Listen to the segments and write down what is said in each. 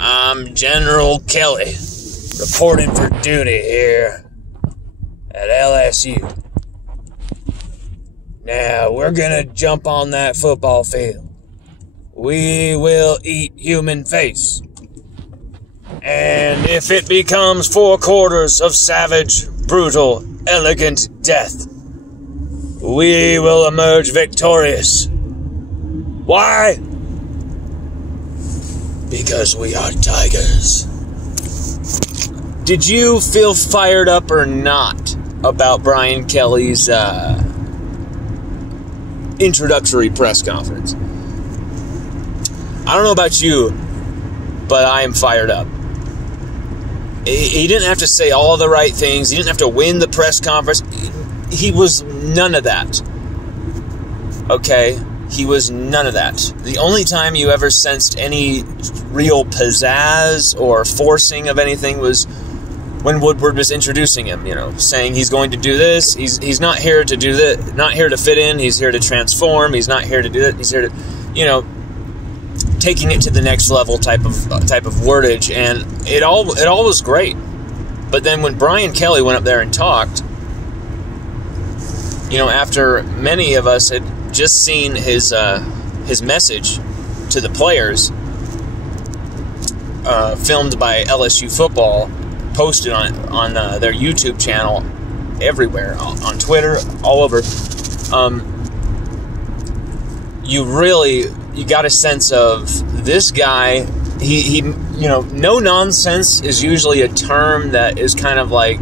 I'm General Kelly, reporting for duty here at LSU. Now, we're gonna jump on that football field. We will eat human face. And if it becomes 4 quarters of savage, brutal, elegant death, we will emerge victorious. Why? Because we are tigers. Did you feel fired up or not about Brian Kelly's introductory press conference? I don't know about you, but I am fired up. He didn't have to say all the right things. He didn't have to win the press conference. He was none of that. Okay? He was none of that. The only time you ever sensed any real pizzazz or forcing of anything was when Woodward was introducing him, saying he's going to do this. He's not here to do that, not here to fit in. He's here to transform. He's not here to do that. He's here to, taking it to the next level type of wordage, and it all was great. But then when Brian Kelly went up there and talked, after many of us had just seen his message to the players, filmed by LSU Football, posted on their YouTube channel, everywhere, on Twitter, all over. You got a sense of this guy. He no nonsense is usually a term that is kind of like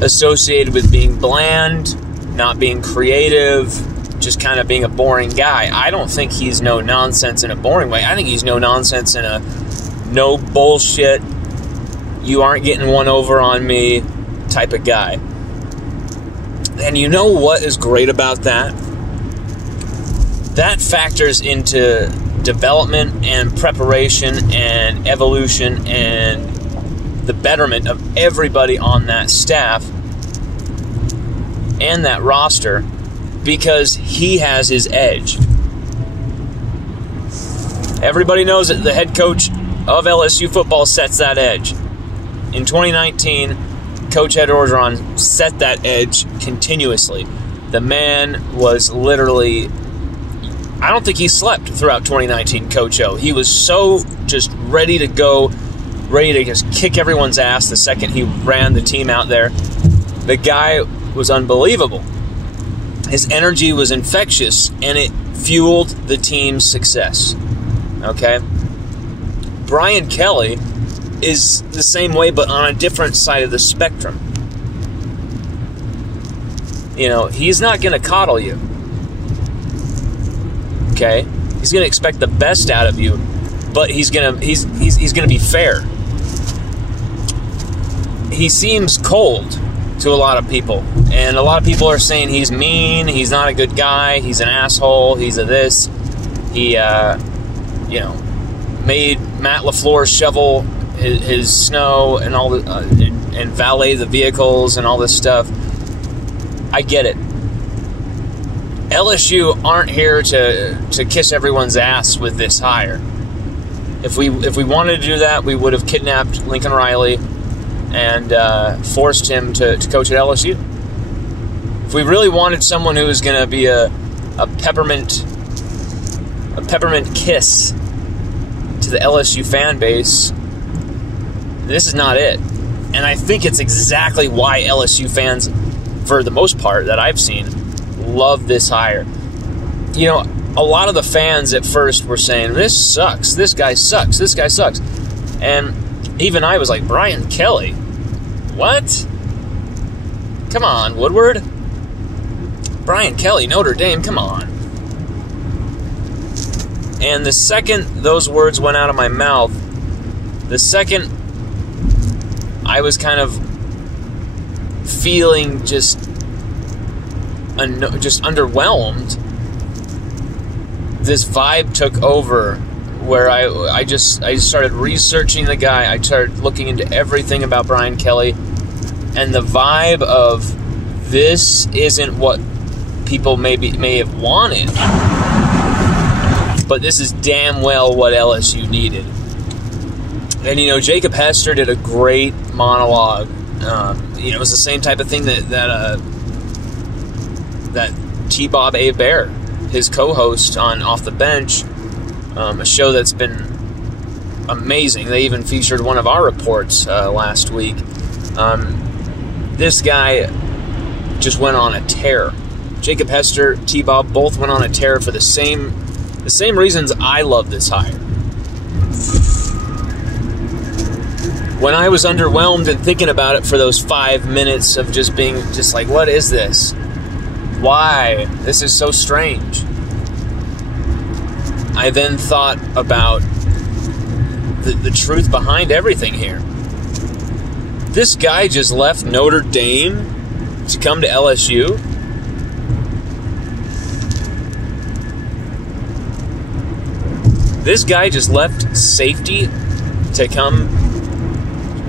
associated with being bland, not being creative, just kind of being a boring guy. I don't think he's no nonsense in a boring way. I think he's no nonsense in a no bullshit, you aren't getting one over on me type of guy. And you know what is great about that? That factors into development and preparation and evolution and the betterment of everybody on that staff and that roster, because he has his edge. Everybody knows that the head coach of LSU football sets that edge. In 2019, Coach Ed Orgeron set that edge continuously. The man was literally... I don't think he slept throughout 2019, Coach O. He was so just ready to go, ready to just kick everyone's ass the second he ran the team out there. The guy was unbelievable. His energy was infectious, and it fueled the team's success. Okay? Brian Kelly is the same way, but on a different side of the spectrum. He's not going to coddle you. Okay? He's going to expect the best out of you, but he's going to be fair. He seems cold to a lot of people, and a lot of people are saying he's mean, he's not a good guy, he's an asshole, he's a this. He made Matt LaFleur shovel his snow and all the and valet the vehicles and all this stuff. I get it. LSU aren't here to kiss everyone's ass with this hire. If we wanted to do that, we would have kidnapped Lincoln Riley and forced him to coach at LSU. If we really wanted someone who was going to be a peppermint kiss to the LSU fan base, this is not it. And I think it's exactly why LSU fans, for the most part that I've seen, love this hire. A lot of the fans at first were saying, this sucks, this guy sucks, this guy sucks. And even I was like, Brian Kelly? What? Come on, Woodward. Brian Kelly, Notre Dame, come on. And the second those words went out of my mouth, the second I was kind of feeling just underwhelmed, this vibe took over where I just started researching the guy. I started looking into everything about Brian Kelly, and the vibe of this isn't what people may have wanted, but this is damn well what LSU needed. And, Jacob Hester did a great monologue. It was the same type of thing that T-Bob A. Bear, his co-host on Off the Bench, a show that's been amazing. They even featured one of our reports last week. This guy just went on a tear. Jacob Hester, T-Bob, both went on a tear for the same reasons I love this hire. When I was underwhelmed and thinking about it for those 5 minutes of just being just like, what is this? Why? This is so strange. I then thought about the truth behind everything here. This guy just left Notre Dame to come to LSU. This guy just left safety to come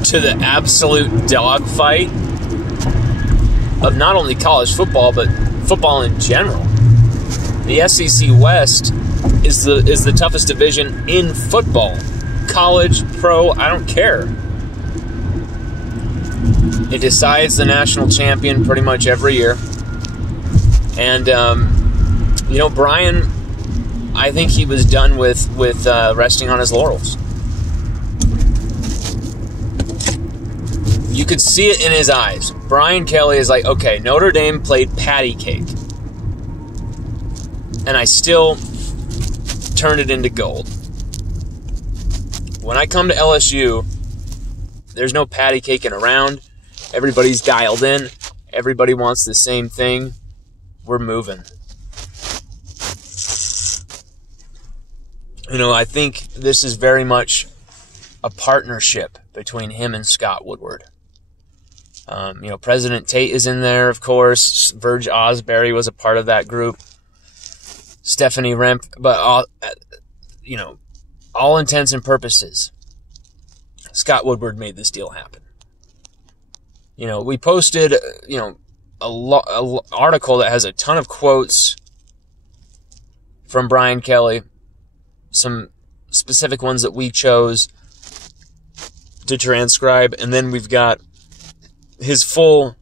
to the absolute dogfight of not only college football, but football in general. The SEC West is the toughest division in football. College, pro, I don't care. It decides the national champion pretty much every year. And, Brian, I think he was done with resting on his laurels. You could see it in his eyes. Brian Kelly is like, okay, Notre Dame played patty cake. And I still turned it into gold. When I come to LSU, there's no patty caking around. Everybody's dialed in. Everybody wants the same thing. We're moving. I think this is very much a partnership between him and Scott Woodward. President Tate is in there, of course. Verge Osbury was a part of that group. Stephanie Remp. But, all intents and purposes, Scott Woodward made this deal happen. We posted, a article that has a ton of quotes from Brian Kelly, some specific ones that we chose to transcribe, and then we've got his full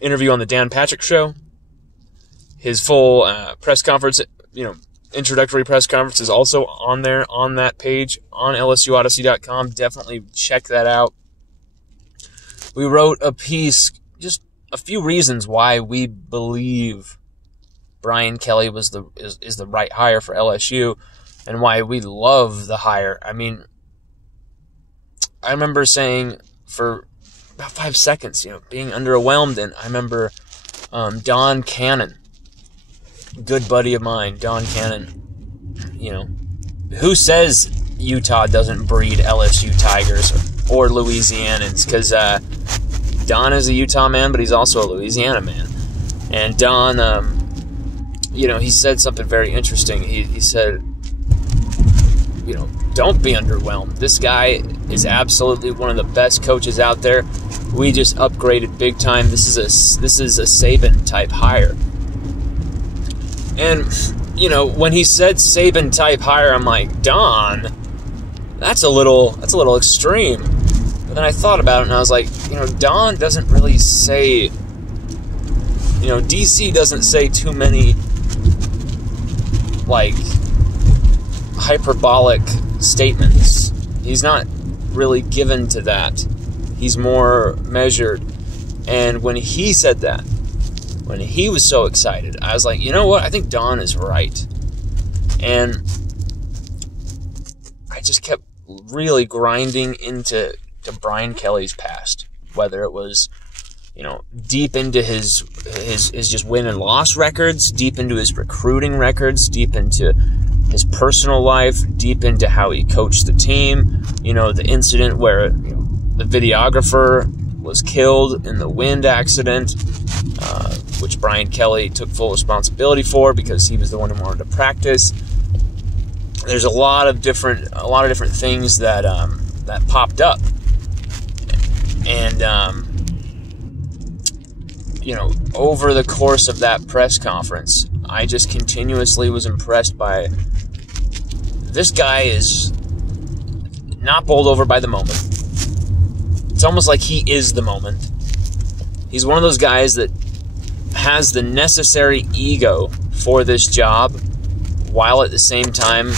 interview on the Dan Patrick Show, his full press conference, introductory press conference is also on there, on that page, on LSUODYSSEY.com. Definitely check that out. We wrote a piece, just a few reasons why we believe Brian Kelly is the right hire for LSU, and why we love the hire. I mean, I remember saying for about 5 seconds, being underwhelmed, and I remember Don Cannon, good buddy of mine, Don Cannon, who says Utah doesn't breed LSU Tigers or Louisianans, because Don is a Utah man, but he's also a Louisiana man. And Don, he said something very interesting. He said, don't be underwhelmed. This guy is absolutely one of the best coaches out there. We just upgraded big time. This is a Saban type hire. And when he said Saban type hire, I'm like, Don, that's a little extreme. But then I thought about it and I was like, Don doesn't really say, DC doesn't say too many hyperbolic statements. He's not really given to that. He's more measured. And when he said that, when he was so excited, I was like, you know what? I think Don is right. And I just kept really grinding into Brian Kelly's past, whether it was, deep into his just win and loss records, deep into his recruiting records, deep into his personal life, deep into how he coached the team, the incident where the videographer was killed in the wind accident, which Brian Kelly took full responsibility for because he was the one who wanted to practice. There's a lot of different things that popped up, and over the course of that press conference, I just continuously was impressed by this guy is not bowled over by the moment. It's almost like he is the moment. He's one of those guys that has the necessary ego for this job, while at the same time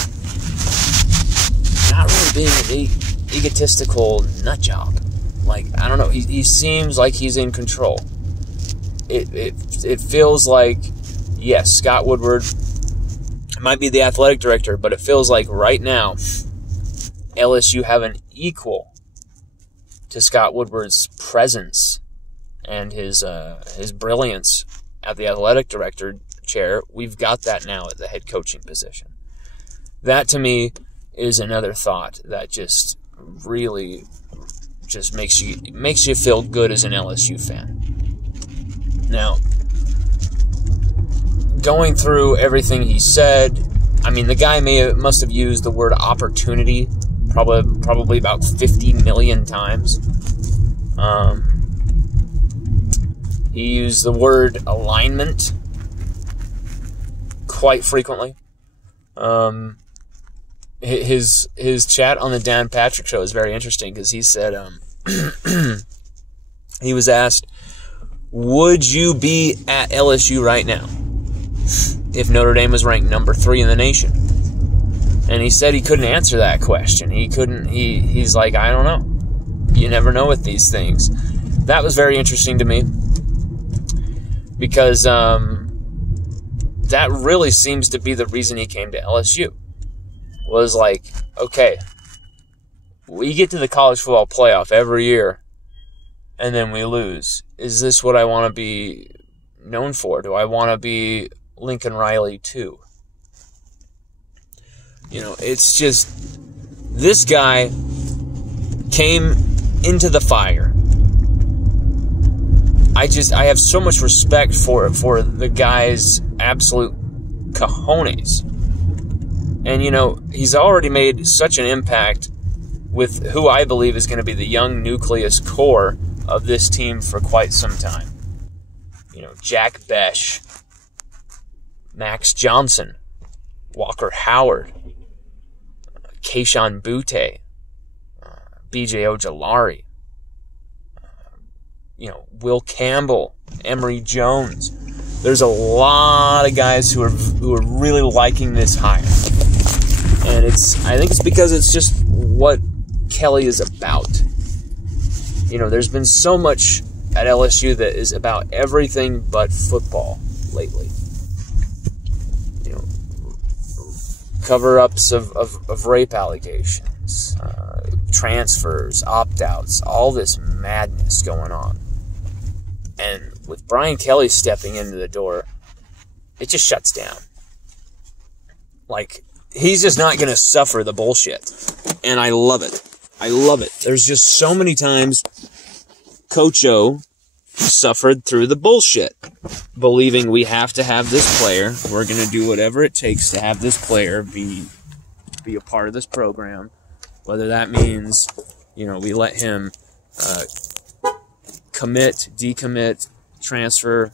not really being an egotistical nut job. Like, I don't know, he seems like he's in control. It feels like, yes, Scott Woodward might be the athletic director, but it feels like right now LSU have an equal to Scott Woodward's presence and his brilliance at the athletic director chair. We've got that now at the head coaching position. That, to me, is another thought that just really just makes you feel good as an LSU fan. Now, going through everything he said, I mean, the guy must have used the word opportunity probably about 50 million times. He used the word alignment quite frequently. His chat on the Dan Patrick Show is very interesting because he said he was asked, would you be at LSU right now if Notre Dame was ranked number 3 in the nation? And he said he couldn't answer that question. He's like, I don't know. You never know with these things. That was very interesting to me because that really seems to be the reason he came to LSU. Was like, okay, we get to the college football playoff every year and then we lose. Is this what I want to be known for? Do I want to be Lincoln Riley too? You know, it's just, this guy came into the fire. I have so much respect for the guy's absolute cojones. And, you know, he's already made such an impact with who I believe is going to be the young nucleus core of this team for quite some time. You know, Jack Besh, Max Johnson, Walker Howard, Keishon Butte, B.J. Ojolari, you know, Will Campbell, Emory Jones. There's a lot of guys who are really liking this hire. And I think it's because it's just what Kelly is about. You know, there's been so much at LSU that is about everything but football lately. You know, cover-ups of rape allegations, transfers, opt-outs, all this madness going on. And with Brian Kelly stepping into the door, it just shuts down. Like, he's just not going to suffer the bullshit. And I love it. I love it. There's just so many times Coach O suffered through the bullshit, believing we have to have this player. We're going to do whatever it takes to have this player be a part of this program. Whether that means, you know, we let him commit, decommit, transfer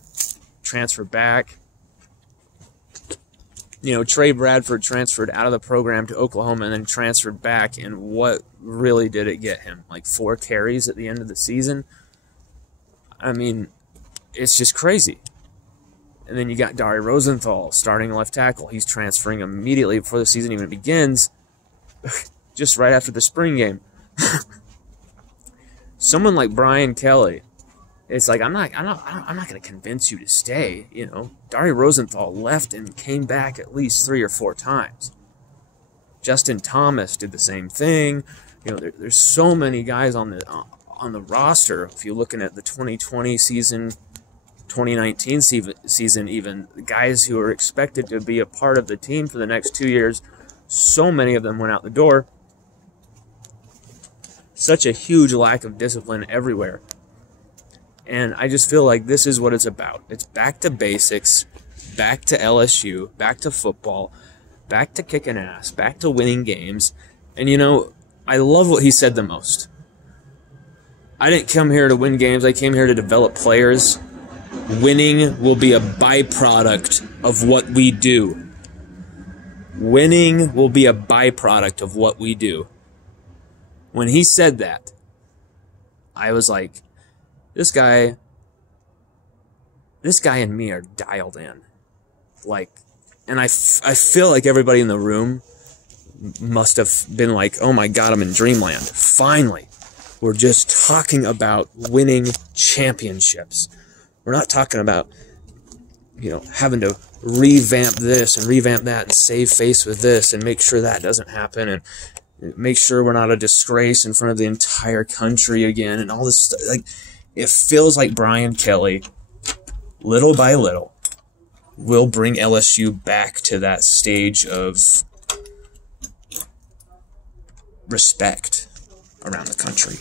back. You know, Trey Bradford transferred out of the program to Oklahoma and then transferred back, and what really did it get him? Like 4 carries at the end of the season? I mean, it's just crazy. And then you got Dari Rosenthal starting left tackle. He's transferring immediately before the season even begins, just right after the spring game. Someone like Brian Kelly, it's like, I'm not going to convince you to stay. You know, Dari Rosenthal left and came back at least 3 or 4 times. Justin Thomas did the same thing. You know, there's so many guys on the roster. If you're looking at the 2020 season, 2019 season, even the guys who are expected to be a part of the team for the next 2 years, so many of them went out the door. Such a huge lack of discipline everywhere. And I just feel like this is what it's about. It's back to basics, back to LSU, back to football, back to kicking ass, back to winning games. And, you know, I love what he said the most. I didn't come here to win games. I came here to develop players. Winning will be a byproduct of what we do. Winning will be a byproduct of what we do. when he said that, I was like, this guy and me are dialed in. Like, and I feel like everybody in the room must have been like, oh my God, I'm in dreamland. Finally, we're just talking about winning championships. We're not talking about, having to revamp this and revamp that and save face with this and make sure that doesn't happen and make sure we're not a disgrace in front of the entire country again and all this stuff. Like, it feels like Brian Kelly, little by little, will bring LSU back to that stage of respect around the country.